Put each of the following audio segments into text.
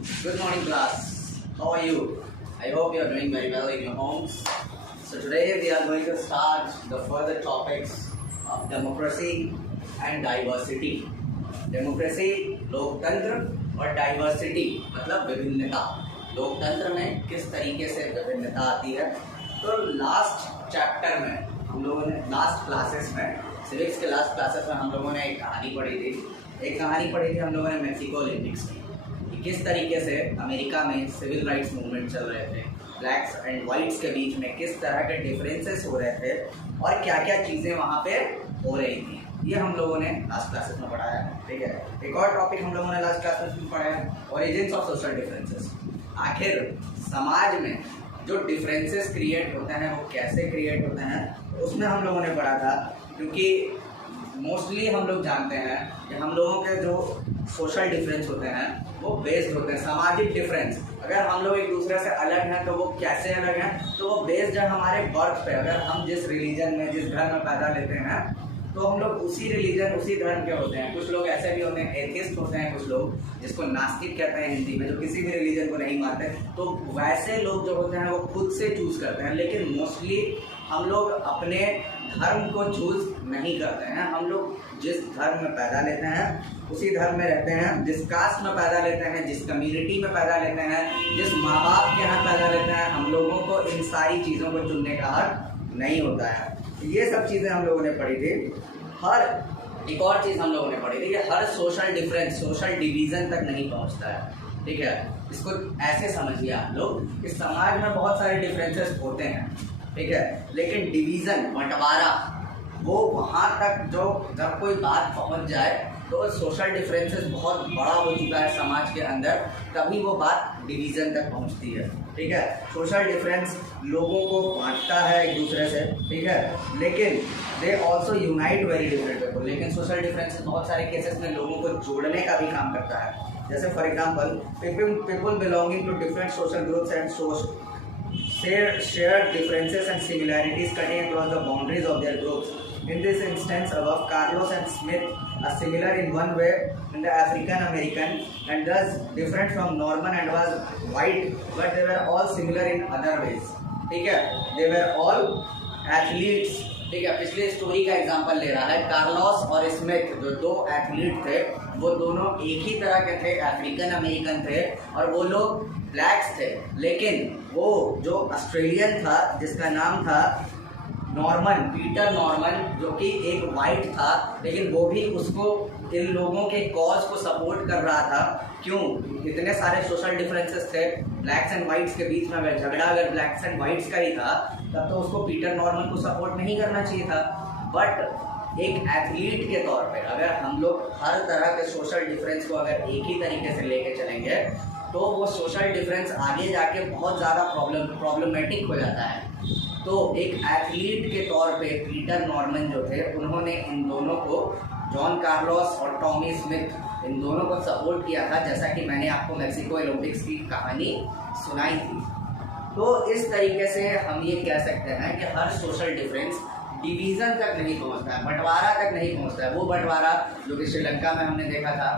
Good morning, class. How are you? I hope you are doing very well in your homes. So today we are going to start the further topics of democracy and diversity. Democracy लोकतंत्र और diversity मतलब विभिन्नता. लोकतंत्र में किस तरीके से विभिन्नता आती है. तो लास्ट चैप्टर में हम लोगों ने लास्ट क्लासेस में सिविक्स के लास्ट क्लासेस में हम लोगों ने एक कहानी पढ़ी थी हम लोगों ने मैक्सिको ओलंपिक्स की. किस तरीके से अमेरिका में सिविल राइट्स मूवमेंट चल रहे थे, ब्लैक्स एंड वाइट्स के बीच में किस तरह के डिफरेंसेस हो रहे थे और क्या क्या चीज़ें वहाँ पे हो रही थी, ये हम लोगों ने लास्ट क्लासेस में पढ़ाया है. ठीक है, एक और टॉपिक हम लोगों ने लास्ट क्लासेस में पढ़ा है, ओरिजिन्स ऑफ सोशल डिफरेंसेस. आखिर समाज में जो डिफरेंसेस क्रिएट होते हैं वो कैसे क्रिएट होते हैं, उसमें हम लोगों ने पढ़ा था. क्योंकि मोस्टली हम लोग जानते हैं कि हम लोगों के जो सोशल डिफरेंस होते हैं वो बेस्ड होते हैं सामाजिक डिफरेंस. अगर हम लोग एक दूसरे से अलग हैं तो वो कैसे अलग हैं, तो वो बेस्ड है हमारे बर्थ पे. अगर हम जिस रिलीजन में जिस धर्म में पैदा लेते हैं तो हम लोग उसी रिलीजन उसी धर्म के होते हैं. कुछ लोग ऐसे भी होते हैं एथिस्ट होते हैं, कुछ लोग जिसको नास्तिक कहते हैं हिंदी में, जो किसी भी रिलीजन को नहीं मानते. तो वैसे लोग जो होते हैं वो खुद से चूज करते हैं. लेकिन मोस्टली हम लोग अपने धर्म को चूज नहीं करते हैं. हम लोग जिस धर्म में पैदा लेते हैं उसी धर्म में रहते हैं. जिस कास्ट में पैदा लेते हैं, जिस कम्युनिटी में पैदा लेते हैं, जिस माँ बाप के यहाँ पैदा लेते हैं, हम लोगों को इन सारी चीज़ों को चुनने का हक नहीं होता है. ये सब चीज़ें हम लोगों ने पढ़ी थी. एक और चीज़ हम लोगों ने पढ़ी थी कि हर सोशल डिफरेंस सोशल डिवीज़न तक नहीं पहुँचता है. ठीक है, इसको ऐसे समझिए आप लोग कि समाज में बहुत सारे डिफरेंसेस होते हैं. ठीक है, लेकिन डिवीज़न बंटवारा वो वहाँ तक जो जब कोई बात पहुँच जाए तो सोशल डिफरेंसेस बहुत बड़ा हो चुका है समाज के अंदर, तभी वो बात डिवीज़न तक पहुँचती है. ठीक है, सोशल डिफरेंस लोगों को बांटता है एक दूसरे से. ठीक है, लेकिन they also unite very different people. लेकिन सोशल डिफरेंसेस बहुत सारे केसेस में लोगों को जोड़ने का भी काम करता है. जैसे for example people belonging to different social groups and shared differences and similarities cutting across the boundaries of their groups. In this instance above, Carlos and Smith are similar in one way in the African American and thus different from Norman and was white, but they were all similar in other ways. ठीक है, they were all athletes. ठीक है, पिछले story का example ले रहा है. Carlos और स्मिथ जो दो एथलीट थे वो दोनों एक ही तरह के थे, अफ्रीकन अमेरिकन थे और वो लोग ब्लैक्स थे. लेकिन वो जो ऑस्ट्रेलियन था जिसका नाम था नॉर्मन, पीटर नॉर्मन, जो कि एक वाइट था, लेकिन वो भी उसको इन लोगों के कॉज को सपोर्ट कर रहा था. क्यों? इतने सारे सोशल डिफरेंसेस थे ब्लैक्स एंड वाइट्स के बीच में. अगर झगड़ा अगर ब्लैक्स एंड वाइट्स का ही था तब तो उसको पीटर नॉर्मन को सपोर्ट नहीं करना चाहिए था. बट एक एथलीट के तौर पे अगर हम लोग हर तरह के सोशल डिफरेंस को अगर एक ही तरीके से लेके चलेंगे तो वो सोशल डिफरेंस आगे जाके बहुत ज़्यादा प्रॉब्लमेटिक हो जाता है. तो एक एथलीट के तौर पे पीटर नॉर्मन जो थे उन्होंने इन दोनों को, जॉन कार्लोस और टॉमी स्मिथ, इन दोनों को सपोर्ट किया था, जैसा कि मैंने आपको मैक्सिको ओलंपिक्स की कहानी सुनाई थी. तो इस तरीके से हम ये कह सकते हैं कि हर सोशल डिफरेंस डिवीज़न तक नहीं पहुंचता है, बंटवारा तक नहीं पहुंचता है. वो बंटवारा जो कि श्रीलंका में हमने देखा था,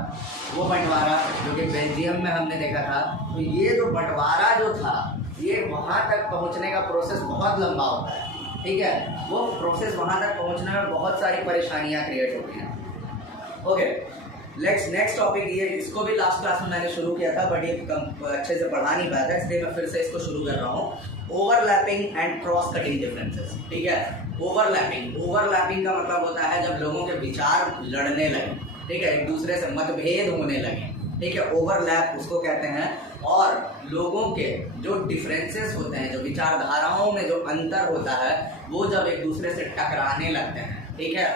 वो बंटवारा जो कि बेल्जियम में हमने देखा था, तो ये जो बंटवारा जो था ये वहाँ तक पहुँचने का प्रोसेस बहुत लंबा होता है. ठीक है, वो प्रोसेस वहाँ तक पहुँचने में बहुत सारी परेशानियाँ क्रिएट होती हैं. ओके, नेक्स्ट टॉपिक ये, इसको भी लास्ट क्लास में मैंने शुरू किया था बट ये अच्छे से पढ़ा नहीं पाया था, इसलिए मैं फिर से इसको शुरू कर रहा हूँ. Overlapping and cross cutting differences. ठीक है, ओवरलैपिंग का मतलब होता है जब लोगों के विचार लड़ने लगे. ठीक है, एक दूसरे से मतभेद होने लगे. ठीक है, ओवरलैप उसको कहते हैं. और लोगों के जो डिफरेंसेस होते हैं, जो विचारधाराओं में जो अंतर होता है, वो जब एक दूसरे से टकराने लगते हैं. ठीक है,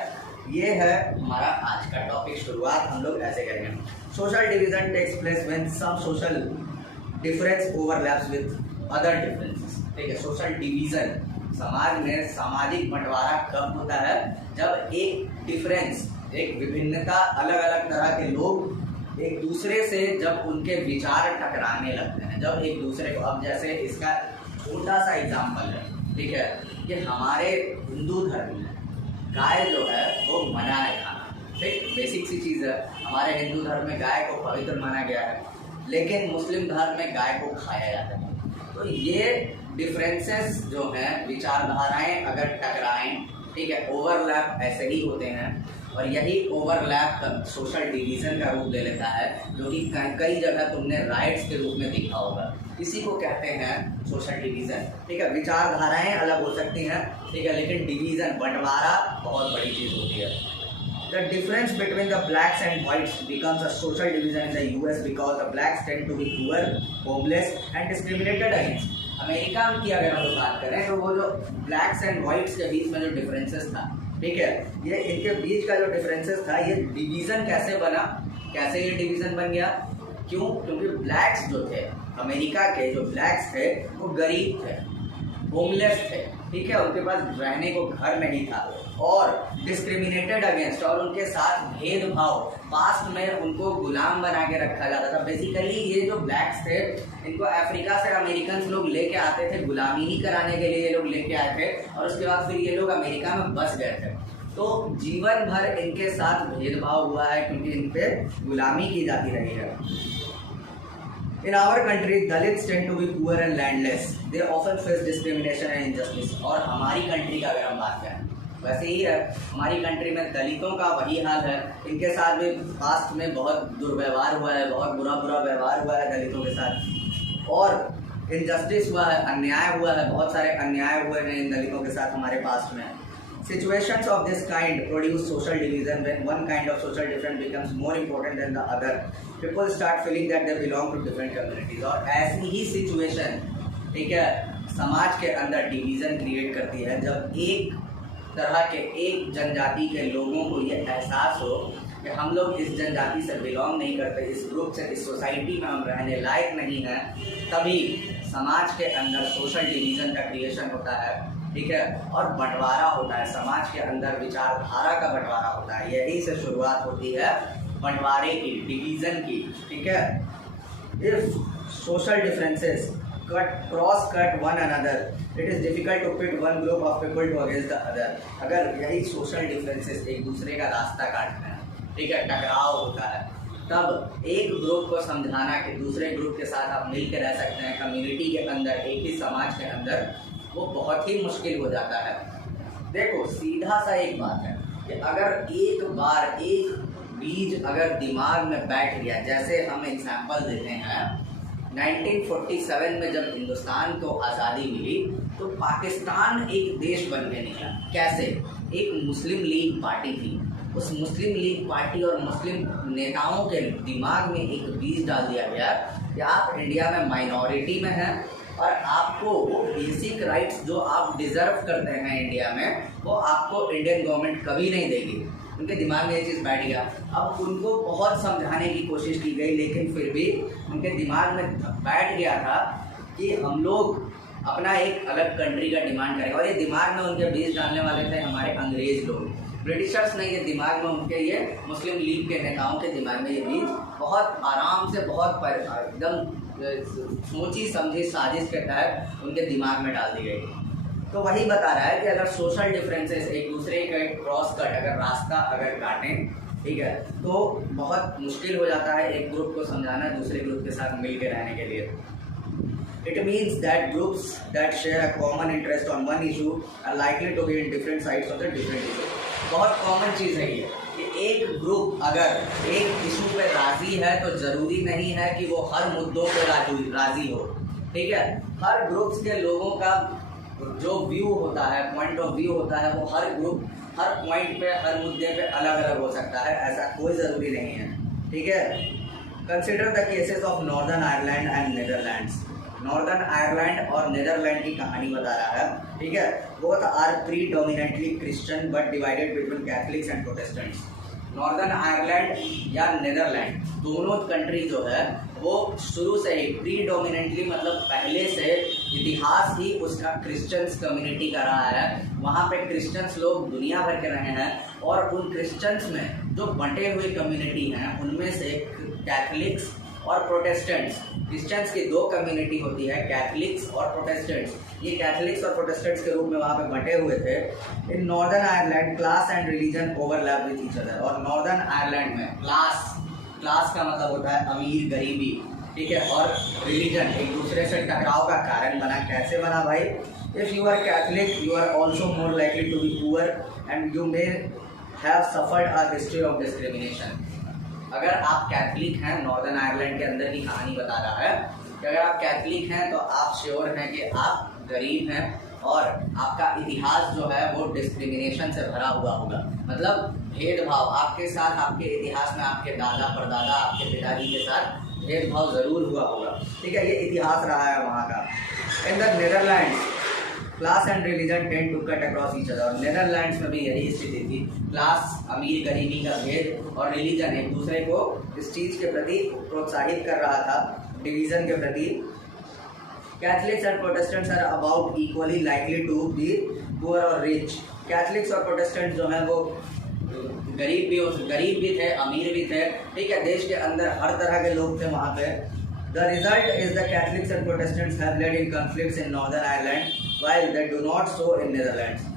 ये है हमारा आज का टॉपिक. शुरुआत हम लोग ऐसे करेंगे. Social division takes place when some social difference overlaps with other differences. ठीक है, सोशल डिवीजन समाज में सामाजिक बंटवारा कब होता है? जब एक डिफरेंस, एक विभिन्नता, अलग अलग तरह के लोग एक दूसरे से जब उनके विचार टकराने लगते हैं, जब एक दूसरे को, अब जैसे इसका छोटा सा एग्जाम्पल है. ठीक है, कि हमारे हिंदू धर्म में गाय जो है वो मना है खाना. ठीक, बेसिक सी चीज़ है. हमारे हिंदू धर्म में गाय को पवित्र माना गया है. लेकिन मुस्लिम धर्म में गाय को खाया जाता है। तो ये डिफरेंसेस जो हैं, विचारधाराएं अगर टकराएं, ठीक है, ओवरलैप ऐसे ही होते हैं, और यही ओवरलैप सोशल डिवीज़न का रूप ले लेता है, जो कि कई जगह तुमने राइट्स के रूप में देखा होगा। इसी को कहते हैं सोशल डिवीज़न, ठीक है। विचारधाराएं अलग हो सकती हैं, ठीक है, लेकिन डिवीज़न, बंटवारा बहुत बड़ी चीज़ होती है। The difference between the blacks and whites becomes a social division in the US because the blacks tend to be poor, homeless and discriminated against. America की अगर हम लोग बात करें तो वो जो ब्लैक्स एंड वाइट्स के बीच में जो डिफरेंसेस था, ठीक है, ये इनके बीच का जो डिफरेंसेस था, ये डिवीज़न कैसे बना, कैसे ये डिवीज़न बन गया, क्यों? क्योंकि ब्लैक्स जो थे, अमेरिका के जो ब्लैक्स थे वो गरीब थे, होमलेस थे, ठीक है, उनके पास रहने को घर नहीं था, और डिस्क्रिमिनेटेड अगेंस्ट, और उनके साथ भेदभाव, पास्ट में उनको गुलाम बना के रखा जाता था। बेसिकली ये जो ब्लैक्स थे, इनको अफ्रीका से अमेरिकन लोग लेके आते थे, गुलामी ही कराने के लिए ये लोग लेके आए थे, और उसके बाद फिर ये लोग अमेरिका में बस गए थे। तो जीवन भर इनके साथ भेदभाव हुआ है, क्योंकि इन पे गुलामी की जाती रही है। In our country, Dalits tend to be poor and landless. They often face discrimination and injustice. और हमारी कंट्री का अगर हम बात करें, वैसे ही है, हमारी कंट्री में दलितों का वही हाल है। इनके साथ भी पास्ट में बहुत दुर्व्यवहार हुआ है, बहुत बुरा व्यवहार हुआ है दलितों के साथ, और इनजस्टिस हुआ है, अन्याय हुआ है, बहुत सारे अन्याय हुए हैं इन दलितों के साथ हमारे पास्ट में। Situations of this kind produce social division when one kind of social difference becomes more important than the other. People start feeling that they belong to different communities. और ऐसी ही सिचुएशन, ठीक है, समाज के अंदर डिवीज़न क्रिएट करती है, जब एक तरह के एक जनजाति के लोगों को ये एहसास हो कि हम लोग इस जनजाति से बिलोंग नहीं करते, इस ग्रुप से, इस सोसाइटी में हम रहने लायक नहीं हैं, तभी समाज के अंदर सोशल डिवीज़न का क्रिएशन होता है, ठीक है, और बंटवारा होता है, समाज के अंदर विचारधारा का बंटवारा होता है। यही से शुरुआत होती है बंटवारे की, डिवीज़न की, ठीक है। If social differences cross cut one another, it is difficult to pit one group of people to against the other. अगर यही सोशल डिफरेंसेस एक दूसरे का रास्ता काटते हैं, ठीक है, टकराव होता है, तब एक ग्रुप को समझाना कि दूसरे ग्रुप के साथ आप मिल के रह सकते हैं कम्युनिटी के अंदर, एक ही समाज के अंदर, वो बहुत ही मुश्किल हो जाता है। देखो, सीधा सा एक बात है कि अगर एक बार एक बीज अगर दिमाग में बैठ गया, जैसे हम एग्जाम्पल देते हैं 1947 में जब हिंदुस्तान को आज़ादी मिली, तो पाकिस्तान एक देश बन के निकला। कैसे? एक मुस्लिम लीग पार्टी थी, उस मुस्लिम लीग पार्टी और मुस्लिम नेताओं के दिमाग में एक बीज डाल दिया गया कि आप इंडिया में माइनॉरिटी में हैं, और आपको वो बेसिक राइट्स जो आप डिज़र्व करते हैं इंडिया में, वो आपको इंडियन गवर्नमेंट कभी नहीं देगी। उनके दिमाग में ये चीज़ बैठ गया। अब उनको बहुत समझाने की कोशिश की गई, लेकिन फिर भी उनके दिमाग में बैठ गया था कि हम लोग अपना एक अलग कंट्री का डिमांड करेंगे। और ये दिमाग में उनके बीज डालने वाले थे हमारे अंग्रेज़ लोग, ब्रिटिशर्स नहीं, ये दिमाग में उनके, ये मुस्लिम लीग के नेताओं के दिमाग में ये बीज बहुत आराम से, बहुत एकदम सोची समझी साजिश के तहत उनके दिमाग में डाल दी गई। तो वही बता रहा है कि अगर सोशल डिफरेंसेस एक दूसरे के क्रॉस कट, अगर रास्ता अगर काटें, ठीक है, तो बहुत मुश्किल हो जाता है एक ग्रुप को समझाना दूसरे ग्रुप के साथ मिल के रहने के लिए। It means that groups that share a common interest on one issue are likely to be in different sides of the different issue. बहुत कॉमन चीज़ है ये कि एक ग्रुप अगर एक इशू पे राज़ी है तो ज़रूरी नहीं है कि वो हर मुद्दों पे राज़ी हो, ठीक है। हर ग्रुप्स के लोगों का जो व्यू होता है, पॉइंट ऑफ व्यू होता है, वो हर ग्रुप हर पॉइंट पे, हर मुद्दे पे अलग अलग हो सकता है, ऐसा कोई ज़रूरी नहीं है, ठीक है। Consider the cases of Northern Ireland and Netherlands. Northern Ireland और नीदरलैंड की कहानी बता रहा है, ठीक है। Both are predominantly Christian but divided between Catholics and Protestants. Northern Ireland या नीदरलैंड, दोनों कंट्री जो है वो शुरू से ही प्रीडोमिनेंटली, मतलब पहले से इतिहास ही उसका क्रिश्चियंस कम्युनिटी का रहा है। वहाँ पे क्रिश्चियंस लोग दुनिया भर के रहे हैं, और उन क्रिश्चियंस में जो बंटे हुए कम्युनिटी हैं उनमें से कैथलिक्स और प्रोटेस्टेंट्स, क्रिश्चियंस की दो कम्युनिटी होती है, कैथलिक्स और प्रोटेस्टेंट्स। ये कैथलिक्स और प्रोटेस्टेंट्स के रूप में वहाँ पे बंटे हुए थे। In northern Ireland class and religion overlap with each other. और नॉर्दर्न आयरलैंड में क्लास का मतलब होता है अमीर गरीबी, ठीक है, और रिलीजन एक दूसरे से टकराव का कारण बना। कैसे बना भाई? If you are Catholic you are also more likely to be poor and you may have suffered a history of discrimination. अगर आप कैथलिक हैं, नॉर्दर्न आयरलैंड के अंदर की कहानी बता रहा है कि अगर आप कैथलिक हैं तो आप श्योर हैं कि आप गरीब हैं और आपका इतिहास जो है वो डिस्क्रिमिनेशन से भरा हुआ होगा। मतलब भेदभाव आपके साथ, आपके इतिहास में आपके दादा परदादा, आपके पिताजी के साथ भेदभाव ज़रूर हुआ होगा। ठीक है, ये इतिहास रहा है वहाँ का। In the Netherlands class and religion tend to cut across each other. Netherlands में भी यही स्थिति थी। क्लास, अमीर गरीबी का भेद, और रिलीजन एक दूसरे को इस चीज़ के प्रति प्रोत्साहित कर रहा था, डिवीज़न के प्रति। Catholics and Protestants are about equally likely to be poor और रिच। कैथलिक्स और प्रोटेस्टेंट जो हैं वो गरीब भी थे, अमीर भी थे। ठीक है, देश के अंदर हर तरह के लोग थे वहाँ पे। The result is the Catholics and Protestants have led in conflicts in Northern Ireland, while they do not so in Netherlands.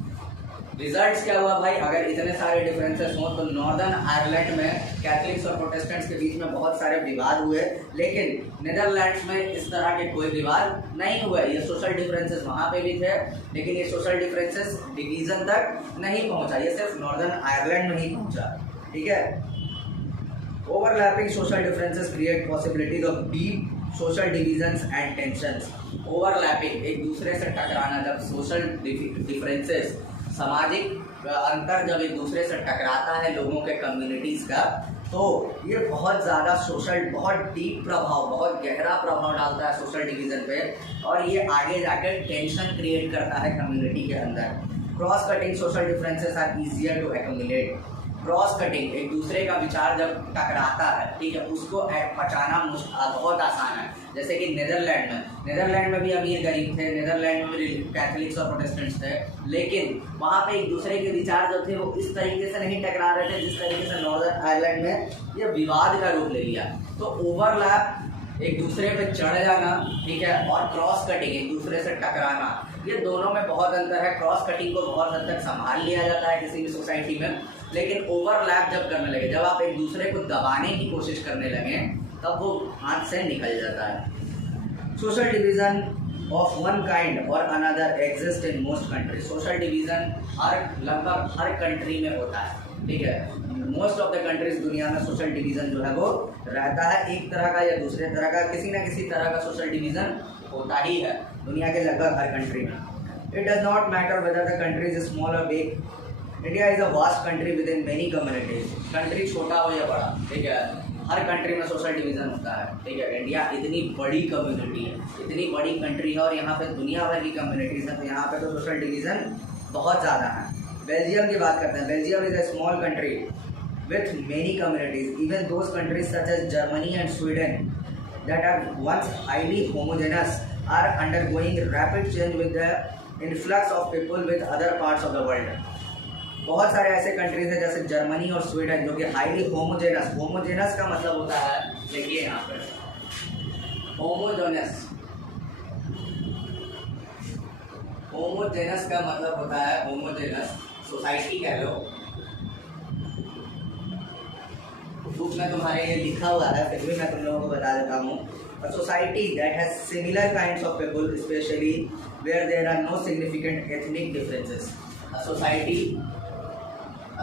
Results क्या हुआ भाई? अगर इतने सारे डिफरेंसेस हों तो नॉर्दर्न आयरलैंड में कैथलिक्स और प्रोटेस्टेंट्स के बीच में बहुत सारे विवाद हुए, लेकिन नीदरलैंड्स में इस तरह के कोई विवाद नहीं हुए। ये सोशल डिफरेंसेस वहाँ पे भी थे, लेकिन ये सोशल डिफरेंसेस डिवीज़न तक नहीं पहुँचा, ये सिर्फ नॉर्दर्न आयरलैंड में ही पहुँचा। ठीक है, overlapping social differences create possibilities of deep social divisions and tensions. Overlapping एक दूसरे से टकराना, जब सोशल डिफरेंसेस, सामाजिक अंतर जब एक दूसरे से टकराता है लोगों के, कम्युनिटीज़ का, तो ये बहुत ज़्यादा सोशल, बहुत डीप प्रभाव, बहुत गहरा प्रभाव डालता है सोशल डिवीज़न पे, और ये आगे जाकर टेंशन क्रिएट करता है कम्युनिटी के अंदर। Cross cutting social differences are easier to accumulate. Cross cutting एक दूसरे का विचार जब टकराता है, ठीक है, उसको पचाना बहुत आसान है। जैसे कि नीदरलैंड में भी अमीर गरीब थे, नीदरलैंड में भी कैथलिक्स और प्रोटेस्टेंट्स थे, लेकिन वहाँ पे एक दूसरे के विचार जो थे वो इस तरीके से नहीं टकरा रहे थे जिस तरीके से नॉर्दर्न आयरलैंड में ये विवाद का रूप ले लिया। तो ओवरलैप एक दूसरे पे चढ़ जाना, ठीक है, और क्रॉस कटिंग एक दूसरे से टकराना, ये दोनों में बहुत अंतर है। क्रॉस कटिंग को बहुत हद तक संभाल लिया जाता है किसी भी सोसाइटी में, लेकिन ओवरलैप जब करने लगे, जब आप एक दूसरे को दबाने की कोशिश करने लगे, तब वो हाथ से निकल जाता है। Social division of one kind और another exist in most country. Social division लगभग हर कंट्री में होता है, ठीक है, मोस्ट ऑफ द कंट्रीज दुनिया में सोशल डिवीजन जो है वो रहता है, एक तरह का या दूसरे तरह का, किसी न किसी तरह का सोशल डिवीजन होता ही है दुनिया के लगभग हर कंट्री में। It does not matter whether the country is small और big. India is a vast country within many communities. Country छोटा हो या बड़ा, ठीक है, हर कंट्री में सोशल डिवीजन होता है। ठीक है, इंडिया इतनी बड़ी कम्युनिटी है, इतनी बड़ी कंट्री है, और यहाँ पे दुनिया भर की कम्युनिटीज हैं, तो यहाँ पे तो सोशल डिवीजन बहुत ज़्यादा है। बेल्जियम की बात करते हैं। Belgium is a small country with many communities. Even those countries such as Germany and Sweden that are once highly homogeneous are undergoing rapid change with the influx of people with other parts of the world. बहुत सारे ऐसे countries हैं जैसे Germany और Sweden जो कि highly homogeneous, homogeneous का मतलब होता है, देखिए यहाँ पर होमोजेनस, होमोजेनस का मतलब होता है, होमोजेनस सोसाइटी कह लो, बुक में तुम्हारे ये लिखा हुआ है, फिर भी मैं तुम लोगों को बता देता हूँ। A society that has similar kinds of people, especially where there are no significant ethnic differences. A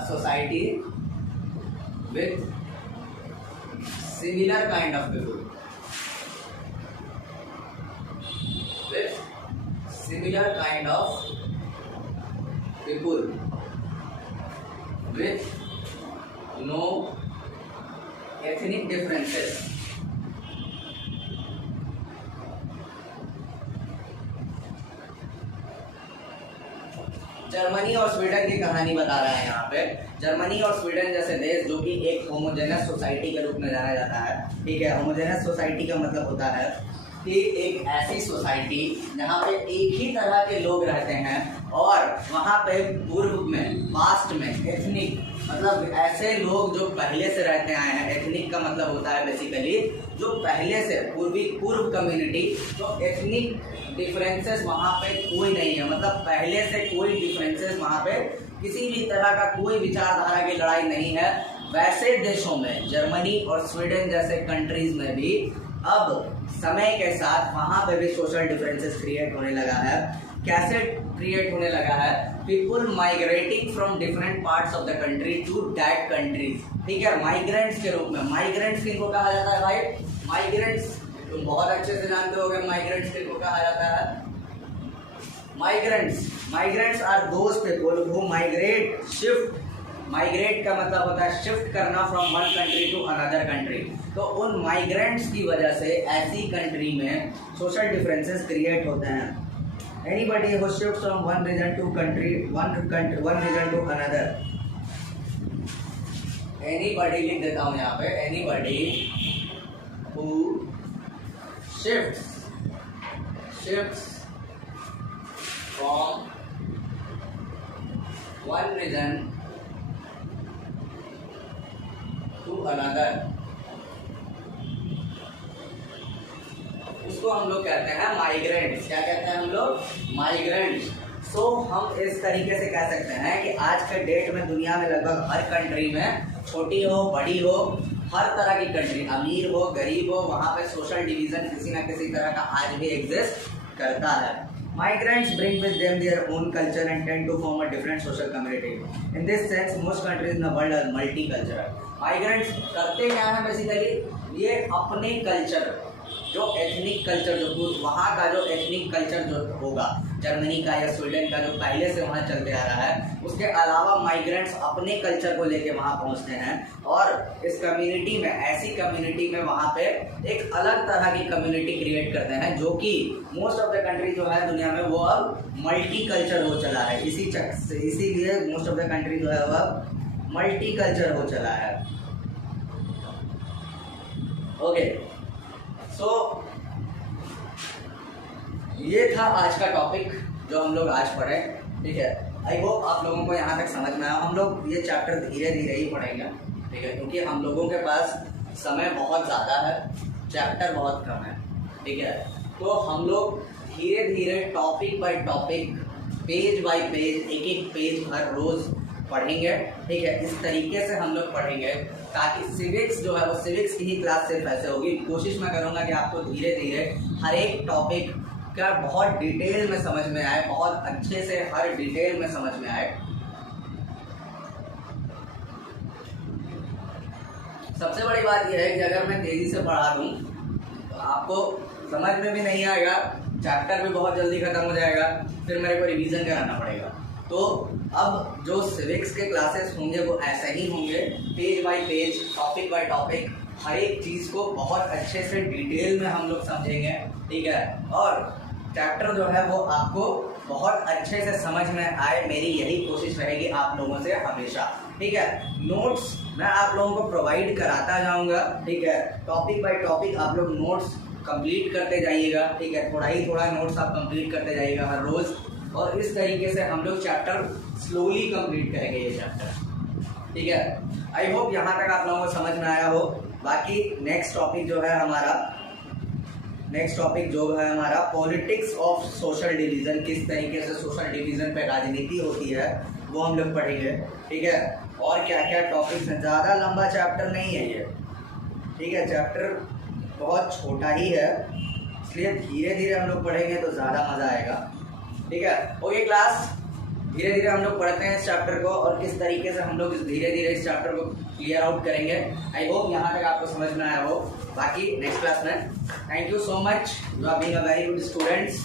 society with similar kind of people, with similar kind of people, with no ethnic differences. Germany और Sweden की कहानी बता रहा है यहाँ पे। Germany और Sweden जैसे देश जो कि एक होमोजेनस सोसाइटी के रूप में जाना जाता है, ठीक है, होमोजेनस सोसाइटी का मतलब होता है कि एक ऐसी सोसाइटी जहाँ पे एक ही तरह के लोग रहते हैं, और वहाँ पे पूर्व में, पास्ट में, एथनिक मतलब ऐसे लोग जो पहले से रहते आए हैं। एथनिक का मतलब होता है बेसिकली जो पहले से पूर्व कम्युनिटी, तो एथनिक डिफरेंसेस वहाँ पे कोई नहीं है, मतलब पहले से कोई डिफरेंसेस वहाँ पे किसी भी तरह का कोई विचारधारा की लड़ाई नहीं है, वैसे देशों में जर्मनी और स्वीडन जैसे कंट्रीज में भी अब समय के साथ वहां पे भी सोशल डिफरेंसेस क्रिएट होने लगा है। कैसे क्रिएट होने लगा है? People migrating from different parts of the country to that countries. ठीक है, माइग्रेंट्स के रूप में। माइग्रेंट्स किनको कहा जाता है भाई? माइग्रेंट्स तुम बहुत अच्छे से जानते होगे माइग्रेंट्स किनको कहा जाता है। Migrants are those people who migrate, shift. Migrate का मतलब होता है शिफ्ट करना from one country to another country. तो उन माइग्रेंट्स की वजह से ऐसी कंट्री में सोशल डिफरेंसेस क्रिएट होते हैं। Anybody who shifts from one region to one region to another. Anybody लिख देता हूँ यहाँ पे। Anybody who shifts from one region to another, उसको हम लोग कहते हैं माइग्रेंट्स। क्या कहते हैं हम लोग? माइग्रेंट्स। सो हम इस तरीके से कह सकते हैं कि आज के डेट में दुनिया में लगभग हर कंट्री में, छोटी हो बड़ी हो, हर तरह की कंट्री, अमीर हो गरीब हो, वहाँ पे सोशल डिवीजन किसी न किसी तरह का आज भी एग्जिस्ट करता है। Migrants bring with them their own culture and tend to form a different social community. In this sense, most countries in the world are multicultural. Migrants करते क्या है बेसिकली? ये अपने कल्चर, जो एथनिक कल्चर, जो वहाँ का जो एथनिक कल्चर जो होगा जर्मनी का या स्वीडन का, जो पहले से वहाँ चलते आ रहा है, उसके अलावा माइग्रेंट्स अपने कल्चर को लेके वहाँ पहुँचते हैं और इस कम्युनिटी में, ऐसी कम्युनिटी में वहाँ पे एक अलग तरह की कम्युनिटी क्रिएट करते हैं, जो कि मोस्ट ऑफ द कंट्री जो है दुनिया में वो अब मल्टी कल्चर हो चला है। इसीलिए मोस्ट ऑफ द कंट्री जो है वो अब मल्टी कल्चर हो चला है। ओके, सो ये था आज का टॉपिक जो हम लोग आज पढ़े। ठीक है, आई होप आप लोगों को यहाँ तक समझ में आया। हम लोग ये चैप्टर धीरे धीरे ही पढ़ेंगे, ठीक है, क्योंकि हम लोगों के पास समय बहुत ज़्यादा है, चैप्टर बहुत कम है। ठीक है, तो हम लोग धीरे धीरे topic by topic, page by page, एक एक पेज हर रोज़ पढ़ेंगे। ठीक है, इस तरीके से हम लोग पढ़ेंगे ताकि सिविक्स जो है वो सिविक्स की ही क्लास सिर्फ ऐसे होगी। कोशिश मैं करूँगा कि आपको धीरे धीरे हर एक टॉपिक का बहुत डिटेल में समझ में आए, बहुत अच्छे से हर डिटेल में समझ में आए। सबसे बड़ी बात यह है कि अगर मैं तेज़ी से पढ़ा दूँ तो आपको समझ में भी नहीं आएगा, चैप्टर भी बहुत जल्दी ख़त्म हो जाएगा, फिर मेरे को रिवीजन कराना पड़ेगा। तो अब जो सिविक्स के क्लासेस होंगे वो ऐसे ही होंगे, page by page, topic by topic, हर एक चीज़ को बहुत अच्छे से डिटेल में हम लोग समझेंगे। ठीक है, और चैप्टर जो है वो आपको बहुत अच्छे से समझ में आए, मेरी यही कोशिश रहेगी आप लोगों से हमेशा। ठीक है, नोट्स मैं आप लोगों को प्रोवाइड कराता जाऊंगा। ठीक है, टॉपिक बाय टॉपिक आप लोग नोट्स कंप्लीट करते जाइएगा। ठीक है, थोड़ा ही थोड़ा नोट्स आप कंप्लीट करते जाइएगा हर रोज़, और इस तरीके से हम लोग चैप्टर स्लोली कंप्लीट करेंगे ये चैप्टर। ठीक है, आई होप यहाँ तक आप लोगों को समझ में आया हो। बाकी नेक्स्ट टॉपिक जो है हमारा पॉलिटिक्स ऑफ सोशल डिवीज़न, किस तरीके से सोशल डिवीज़न पे राजनीति होती है वो हम लोग पढ़ेंगे। ठीक है, और क्या क्या टॉपिक्स हैं, ज़्यादा लंबा चैप्टर नहीं है ये। ठीक है, चैप्टर बहुत छोटा ही है, इसलिए धीरे धीरे हम लोग पढ़ेंगे तो ज़्यादा मज़ा आएगा। ठीक है, ओके क्लास, धीरे धीरे हम लोग पढ़ते हैं इस चैप्टर को और किस तरीके से हम लोग धीरे धीरे इस चैप्टर को क्लियर आउट करेंगे। आई होप यहाँ तक आपको समझ में आया हो। बाकी नेक्स्ट क्लास में, thank you so much, you are being a very good students.